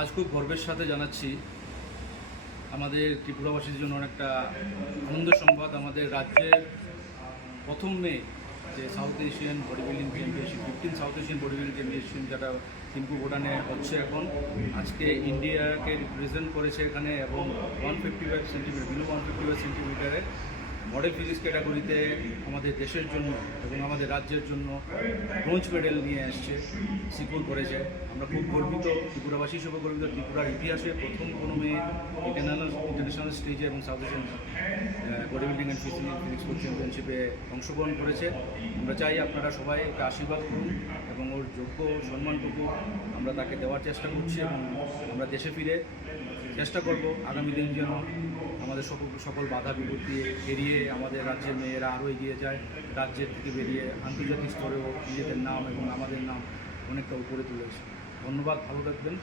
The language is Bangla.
আজ খুব গর্বের সাথে জানাচ্ছি আমাদের ত্রিপুরাবাসীর জন্য অনেকটা আনন্দ সংবাদ। আমাদের রাজ্যের প্রথম মেয়ে যে south Asian body building championship 15 south Asian body building championship যেটা থিম্পু ভুটানে হচ্ছে এখন, আজকে ইন্ডিয়াকে রিপ্রেজেন্ট করেছে এখানে এবং 155 সেন্টিমিটার বিলো 155 সেন্টিমিটারে মডেল ফিজিক্স ক্যাটাগরিতে আমাদের দেশের জন্য এবং আমাদের রাজ্যের জন্য ব্রোঞ্জ মেডেল নিয়ে আসছে, সিকিউর করেছে। আমরা খুব গর্বিত, ত্রিপুরাবাসী হিসেবে গর্বিত। ত্রিপুরার ইতিহাসে প্রথম কোনো মেয়ে ইন্টারন্যাশনাল স্টেজে এবং south Asian body building and physics চ্যাম্পিয়নশিপে অংশগ্রহণ করেছে। আমরা চাই আপনারা সবাই একটা আশীর্বাদ করুন এবং ওর যোগ্য সম্মানটুকু আমরা তাকে দেওয়ার চেষ্টা করছি এবং আমরা দেশে ফিরে চেষ্টা করব আগামী দিন যেন আমাদের সকল বাধা বিপত্তি এড়িয়ে আমাদের রাজ্যের মেয়েরা আরও এগিয়ে যায়, রাজ্যের থেকে বেরিয়ে আন্তর্জাতিক স্তরেও নিজেদের নাম এবং আমাদের নাম অনেকটা উপরে তুলেছে। ধন্যবাদ, ভালো থাকবেন।